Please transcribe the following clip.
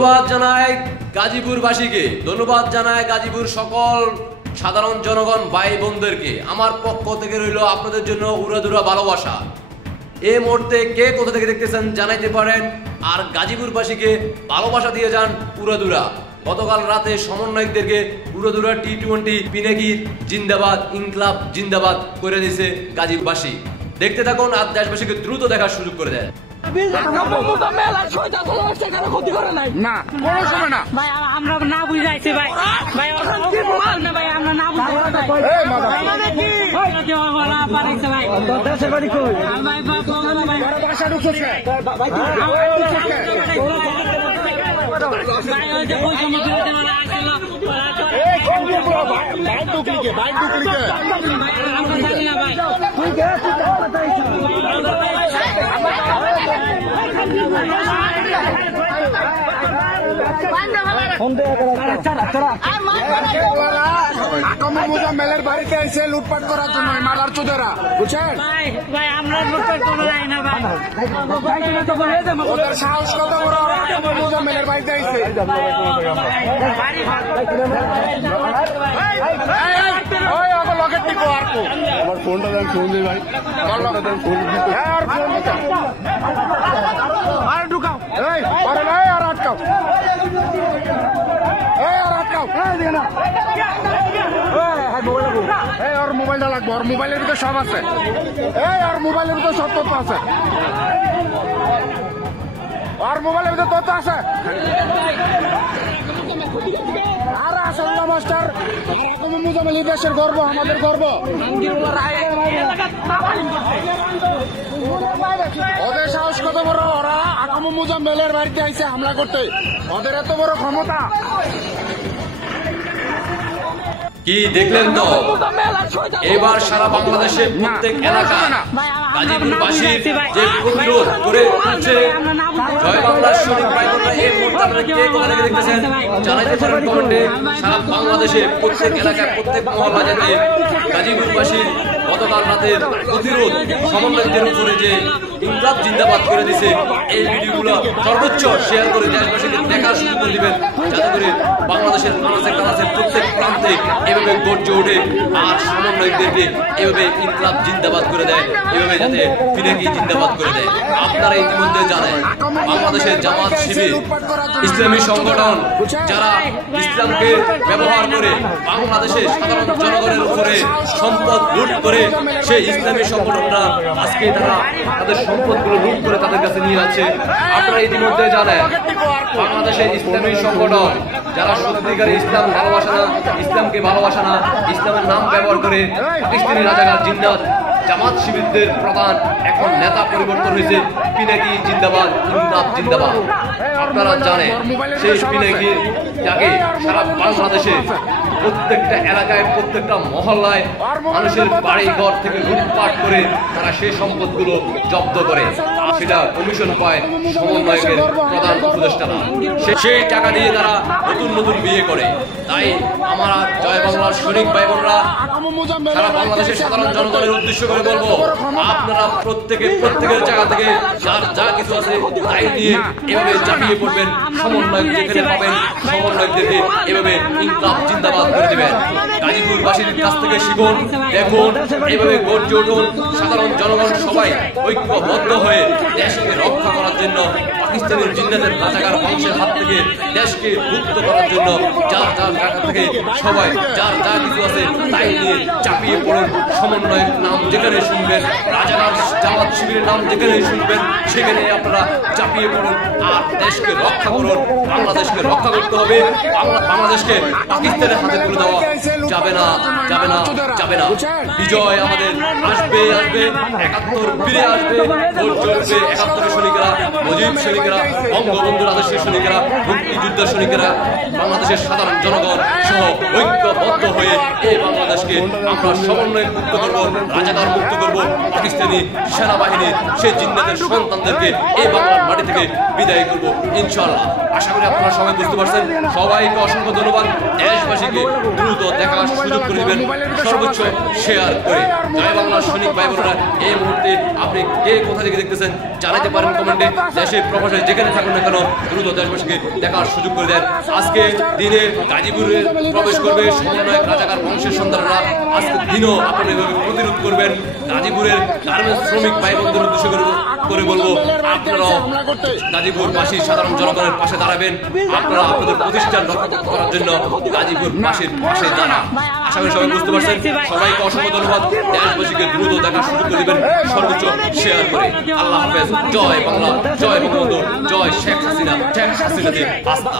ধন্যবাদ জানাই গাজীপুরবাসীকে, ধন্যবাদ জানাই গাজীপুর সকল সাধারণ জনগণ ভাই বোনদেরকে। আমার পক্ষ থেকে রইল আপনাদের জন্য উড়াদুরা ভালোবাসা। এই মুহূর্তে কে কোথা থেকে দেখতেছেন জানাইতে পারেন, আর গাজীপুরবাসীকে ভালোবাসা দিয়ে যান উড়াদুরা। গতকাল রাতে সমন্বয়কদেরকে উড়াদুরা টি-20 পিনাকির জিন্দাবাদ, ইনকলাব জিন্দাবাদ করে দিয়েছে গাজীপুরবাসী। দেখতে থাকুন আর দেশবাসীকে দ্রুত দেখার সুযোগ করে দেন। আমরা না বুঝাইছি ভাই, ভাই আমরা না মেলের বাড়িতে এসে লুটপাট করার জন্য মালার চোদেরা, বুঝছেন ভাই? আমরা লুটপাট করবো না ভাই, ওদের সাহস কত বড়। মেলের বাড়িতে এসে লকেট টিপো আর আমার ফোনটা দেন, ফোন দিই ভাই, আর ঢুকাও আর আটকাও, ওর মোবাইলটা লাগবে, ওর মোবাইলের ভিতরে সব আছে, ওর মোবাইলের ভিতরে সব তথ্য আছে, ওর মোবাইলের ভিতরে তথ্য আছে। আর আসল্লা মাস্টার মুজামিল দেশের গর্ব, আমাদের গর্ব। ওদের সাহস কত বড়, ওরা আকাম মুজাম্মেলের বাড়িতে আইসে হামলা করতে, ওদের এত বড় ক্ষমতা। কি দেখলেন তো, এবার সারা বাংলাদেশে প্রত্যেক এলাকা গাজীপুরবাসীর যে প্রতিরোধ করে উঠছে জয় বাংলার সৈনিক ভাই বোনরা। এই মুহূর্তে আপনারা কে কোথা থেকে দেখতেছেন জানাইতে পারেন কমেন্টে। সারা বাংলাদেশে প্রত্যেক এলাকায় প্রত্যেক মহল্লা যাতে গাজীপুরবাসীর গতকাল রাতের প্রতিরোধ সমন্বয়কদের উপরে যে ইনকলাব জিন্দাবাদ করে দিছে, এই ভিডিওগুলো সর্বোচ্চ শেয়ার করে দেশবাসীকে দেখার সুযোগ করে দিবেন, যাতে করে বাংলাদেশের আনাচে কানাচে প্রত্যেক প্রান্তে এভাবে গর্জে ওঠে আর সমন্বয়কদেরকে এভাবে ইনকলাব জিন্দাবাদ করে দেয়, এভাবে যাতে পিনাকি জিন্দাবাদ করে দেয়। আপনারা ইতিমধ্যে জানেন বাংলাদেশের জামাত শিবির ইসলামী সংগঠন, যারা ইসলামকে ব্যবহার করে বাংলাদেশের সাধারণ জনগণের উপরে সম্পদ লুট করে, সেই ইসলামী সংগঠনরা আজকে তারা তাদের সম্পদগুলো লুট করে তাদের কাছে নিয়ে যাচ্ছে। আপনারা ইতিমধ্যে জানেন বাংলাদেশের ইসলামী সংগঠন যারা সত্যিকারে ইসলাম ভালোবাসে না, ইসলামকে ভালোবাসে না, ইসলামের নাম ব্যবহার করে পাকিস্তানি রাজাকার জিন্নাত জামাত শিবিরদের প্রধান এখন নেতা পরিবর্তন হয়েছে, পিনাকি জিন্দাবাদ, ইনকলাব জিন্দাবাদ। আপনারা জানেন সেই পিনাকি যাকে সারা বাংলাদেশে প্রত্যেকটা এলাকায় প্রত্যেকটা মহল্লায় মানুষের বাড়ি ঘর থেকে লুটপাট করে তারা সেই সম্পদগুলো জব্দ করে, সেটা কমিশন পায় সমন্বয়কের প্রধান উপদেষ্টারা। সেই টাকা দিয়ে তারা নতুন নতুন বিয়ে করে। তাই আমরা জয় বাংলার সৈনিক ভাই বোনরা সারা বাংলাদেশের সাধারণ জনগণের উদ্দেশ্য করে বলবো, আপনারা প্রত্যেকের জায়গা থেকে যার যা কিছু আছে তাই নিয়ে এভাবে চাপিয়ে পড়বেন, সমন্বয়ক যেখানে পাবেন সমন্বয়কদেরকে এভাবে ইনকলাব জিন্দাবাদ করে দিবেন। গাজীপুরবাসীর কাছ থেকে শিখুন, দেখুন, এভাবে গর্জে উঠুন। সাধারণ জনগণ সবাই ঐক্যবদ্ধ হয়ে দেশকে রক্ষা করার জন্য, পাকিস্তানের জিন্নাতের রাজাকার বংশের হাত থেকে দেশকে মুক্ত করার জন্য যার যার জায়গা থেকে সবাই যার যা কিছু আছে তাই নিয়ে চাপিয়ে পড়ুন। সমন্বয়ের নাম যেখানে শুনবেন, রাজাকার জামাত শিবিরের নাম যেখানে শুনবেন, সেখানে আপনারা চাপিয়ে পড়ুন আর দেশকে রক্ষা করুন। বাংলাদেশকে রক্ষা করতে হবে, বাংলাদেশকে পাকিস্তানের হাতে তুলে দেওয়া যাবে না, যাবে না, যাবে না। বিজয় আমাদের আসবে, আসবে, ৭১ ফিরে আসবে, ভোট চলবে ৭১ সৈনিকরা, মুজিব সৈনিকরা, বঙ্গবন্ধুর আদর্শের সৈনিকরা, মুক্তিযুদ্ধের সৈনিকরা, বাংলাদেশের সাধারণ জনগণ সহ ঐক্যবদ্ধ হয়ে এই বাংলাদেশকে আমরা সমন্বয়ে মুক্ত করব, রাজাকার মুক্ত করব, পাকিস্তানি সেনাবাহিনীর সেই জিন্নাতের সন্তানদেরকে এই বাংলার মাটি থেকে বিদায় করব ইনশাআল্লাহ। আশা করি আপনারা সবাই বুঝতে পারছেন। সবাইকে অসংখ্য ধন্যবাদ। দেশবাসীকে দ্রুত দেখার সুযোগ করে দিবেন, সর্বোচ্চ শেয়ার করে। জয় বাংলার সৈনিক ভাই বোনেরা, এই মুহূর্তে আপনি কে কোথা থেকে দেখতেছেন জানাতে পারেন কমেন্টে। দেশে প্রবাসে যেখানে থাকুন না কেন দ্রুত দেশবাসীকে দেখার সুযোগ করে দেন। আজকে দিনে গাজীপুরে প্রবেশ করবে সমন্বয়ক রাজাকার বংশের সন্তানরা। আজকে দিনও আপনারা এভাবে প্রতিরোধ করবেন। গাজীপুরের গার্মেন্টস শ্রমিক ভাই বন্ধুদের উদ্দেশ্য করে বলবো, আপনারাও গাজীপুরবাসীর সাধারণ জনগণের পাশে দাঁড়াবেন। আপনারা আপনাদের প্রতিষ্ঠান রক্ষা করার জন্য গাজীপুরবাসীর পাশে দাঁড়ান। আশা করি সবাই বুঝতে পারছেন। সবাইকে অসংখ্য ধন্যবাদ। দেশবাসীকে দ্রুত দেখার সুযোগ করে দিবেন, সর্বোচ্চ শেয়ার করে। আল্লাহ হাফেজ। জয় বাংলা, জয় বঙ্গবন্ধু, জয় শেখ হাসিনা, শেখ হাসিনাতে আস্থা।